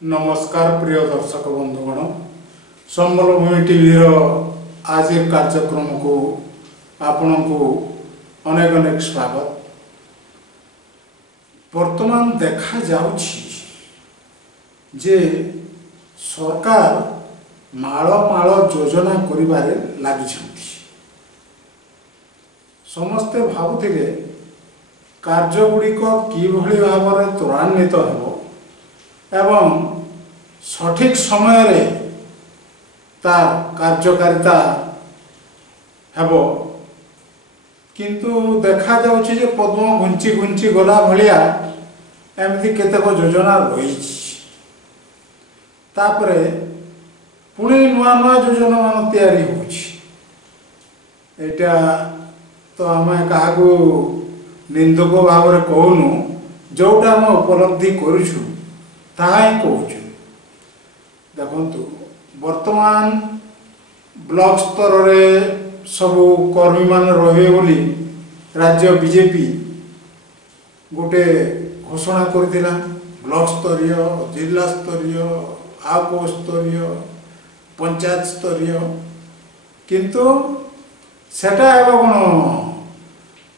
नमस्कार प्रिय दर्शक बंधुगण संबलभूमि टीवी आज कार्यक्रम को आपण को अनेक अनेक स्वागत। वर्तमान देखा जाउछि जे सरकार माळ माळ योजना करिबारे लागिछंती। समस्ते भाबुथिले कार्य गुड़िक किभଳି भाବରେ त्वरान्वित हेबो एवं सठिक समय रे तार कार्यकारिता हेबो, किंतु देखा जाउछि जे पद्म घुंची घुंची गला भलिया एमती केतेक योजना रहिछि। तापरे पुणी नुआ नुआ योजना मान तैयारी होछि। एटा तो आमे काहाकू निंदक भाव में कहूनु, जोटा आम उपलब्धि करुछु ताहा ही कहूछु। देखंतु वर्तमान ब्लॉक स्तर रे सबु कर्मी मान रहे बोली राज्य बीजेपी गोटे घोषणा करथिला। ब्लॉक स्तरीय, जिला स्तरीय, आप स्तरीय, पंचायत स्तरीय, किंतु सेटा एबा कोन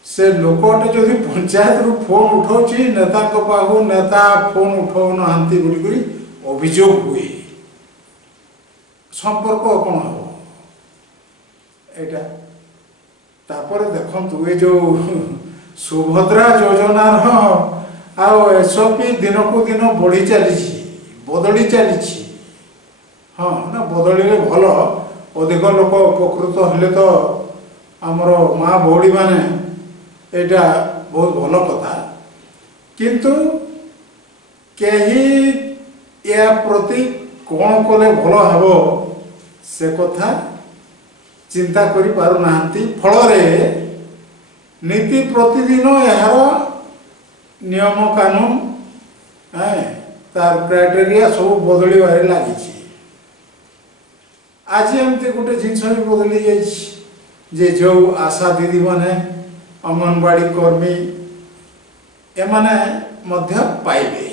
से लोकटे जदि पंचायत रु फोन उठाउछि नेता को पाहु नेता फोन उठाउ नहांती गुड़ी अभियोग हुए संपर्क कौन हो एटा। तापर देखंतु ए जो सुभद्रा योजना आउ एसओपी दिन को दिन बढ़ी चली बदली चली। हाँ ना बदली भल अधिक लोक उपकृत हेले तो आमर माँ भौड़ी माने एटा बहुत भल कथा, किंतु केही या प्रति कौन कले भल हेबो से कथा चिंता करि पारु नाहंती। फल रे नीति प्रतिदिन यार नियम कानून तार क्राइटेरिया सब बदली बारे लागिछि। आज एमती गोटे जिनस भी बदली जाइछि जे जो आशा दीदी माने अंगनवाड़ी कर्मी एमाने मध्य पाइबे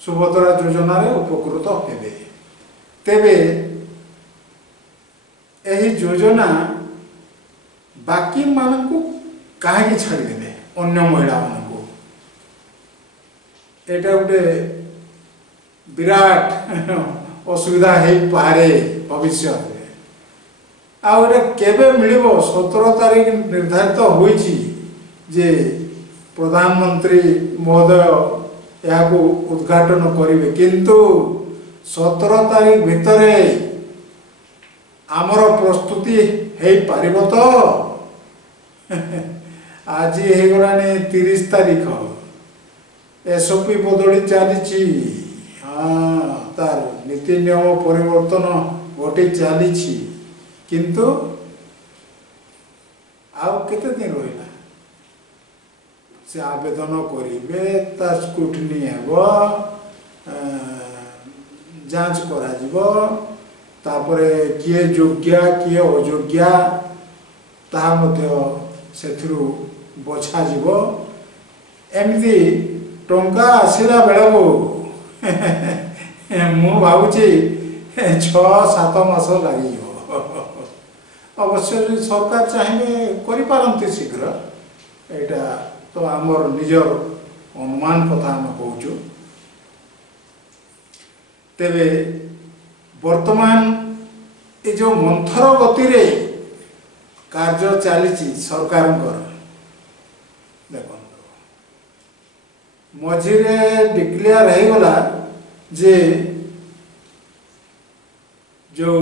सुभद्रा योजना रे उपकृत हेबे। तेबे एही योजना बाकी मानकु काहे छाड़ी देबे अन्य महिला मानकु। एटा गोटे विराट असुविधा हे पारे भविष्य आउरे केबे मिलिबो। 17 तारीख निर्धारित होईछि जे प्रधानमंत्री महोदय याको उद्घाटन करिवे, किंतु 17 तारीख भितरे आमर प्रस्तुति हे पारिबो तो। आज हे गलानी 30 तारीख एसओपी बदली चलीछि। हाँ तार नीति नियम परिवर्तन घटी चलीछि, किंतु आउ केते दिन रहिला से आवेदन करिवे ता स्क्रूटनी हेबो जांच करा जिवो तापरे किए योग्य किए अयोग्य ता मध्य सेथिरु बछा जिवो। एमती टंका आसिला बेलको मु भाबुची 6-7 मास लागि। अवश्य सरकार चाहिए करिपारंती शीघ्र, एटा तो आमर निजर अनुमान कथा हम कहूँ। तेबे वर्तमान ये जो मंथर गति रे कार्य चली सरकार देखो मझिरे डिक्लेयर हो गला जे जो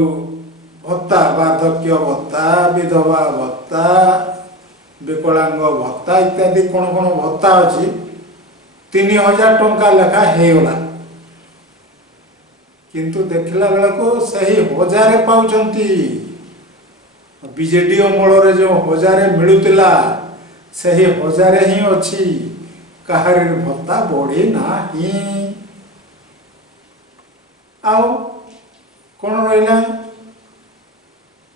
भत्ता वार्धक्य भत्ता, विधवा भत्ता, विकलांग भत्ता इत्यादि कौन कौन भत्ता अच्छी 3000 टंका लेखा होगा, किंतु देखला बेला को सही 1000 पाउचंती। बीजेडी अमल जो 1000 मिलुतिला सही 1000 ही अच्छी, कहार भत्ता बढ़ी नाही। आउ कौन रहा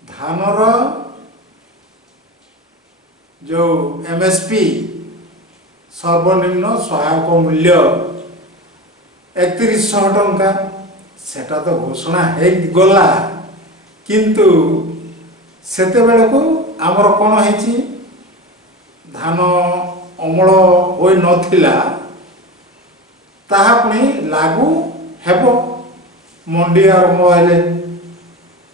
धानर जो एमएसपी सर्वनिम्न सहायक मूल्य 3100 टंका सेटा तो घोषणा है गला किंतु सेते बेले को आमर कौन है धान अमल हो नथिला ताहा पुणी लागू हेबो मंडी आरंभ हेले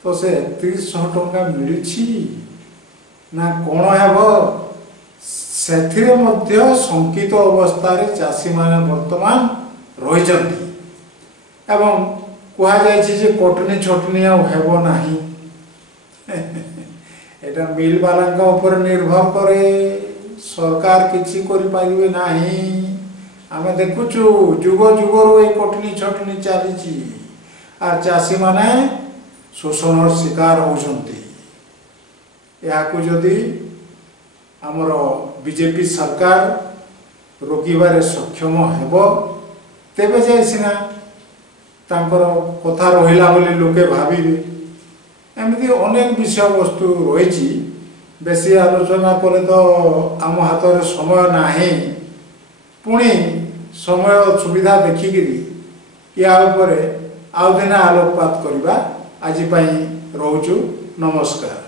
तो से 3100 टंका मिलुछि ना कौन हेबो सेथिरे मध्य संकित अवस्था रे चाषी माने वर्तमान रही एवं कहा जे कटनी छटनी आबो नाही एटा मिल वाला ऊपर निर्भर करे सरकार किसी करि पारिबे नाही आमे देखुचु जुग जुगरु ए कटनी छटनी चली आर चाषी माने शोषण शिकार होउछंती याकू जदि आमर बीजेपी सरकार रोकिबारे सक्षम हेबो तेबे जाय सिना तांकर कथा रहिला बोली लोके भाबिबे एमती अनेक विषय वस्तु रही बेसी आलोचना करे तो आम हाथ में समय नाही पुणी समय सुविधा देखिकी या उपरे आउ दिना आलोकपात करबा आज पई रहउछु नमस्कार।